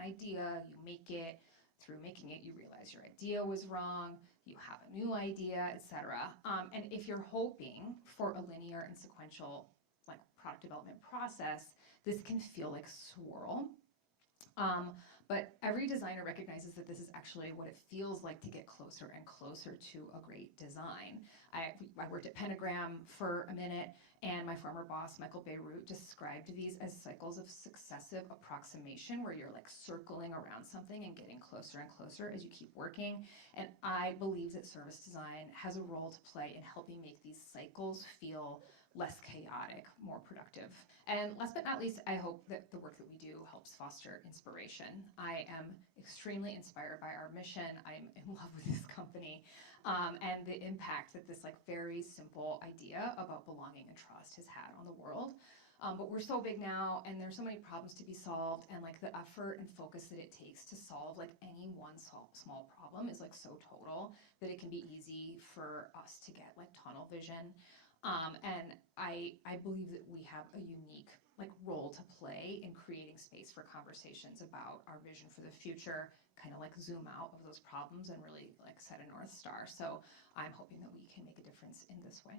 an idea, you make it. Through making it, you realize your idea was wrong, you have a new idea, etc. And if you're hoping for a linear and sequential like product development process, this can feel like swirl. Um, but every designer recognizes that this is actually what it feels like to get closer and closer to a great design. I worked at Pentagram for a minute, and my former boss, Michael Beirut, described these as cycles of successive approximation, where you're like circling around something and getting closer and closer as you keep working. And I believe that service design has a role to play in helping make these cycles feel less chaotic, more productive. And last but not least, I hope that the work that we do helps foster inspiration. I am extremely inspired by our mission. I'm in love with this company, and the impact that this like very simple idea about belonging and trust has had on the world. But we're so big now, and there's so many problems to be solved, and like the effort and focus that it takes to solve like any one small problem is like so total that it can be easy for us to get like tunnel vision. And I believe that we have a unique like role to play in creating space for conversations about our vision for the future, kind of like zoom out of those problems and really like set a North Star. So I'm hoping that we can make a difference in this way.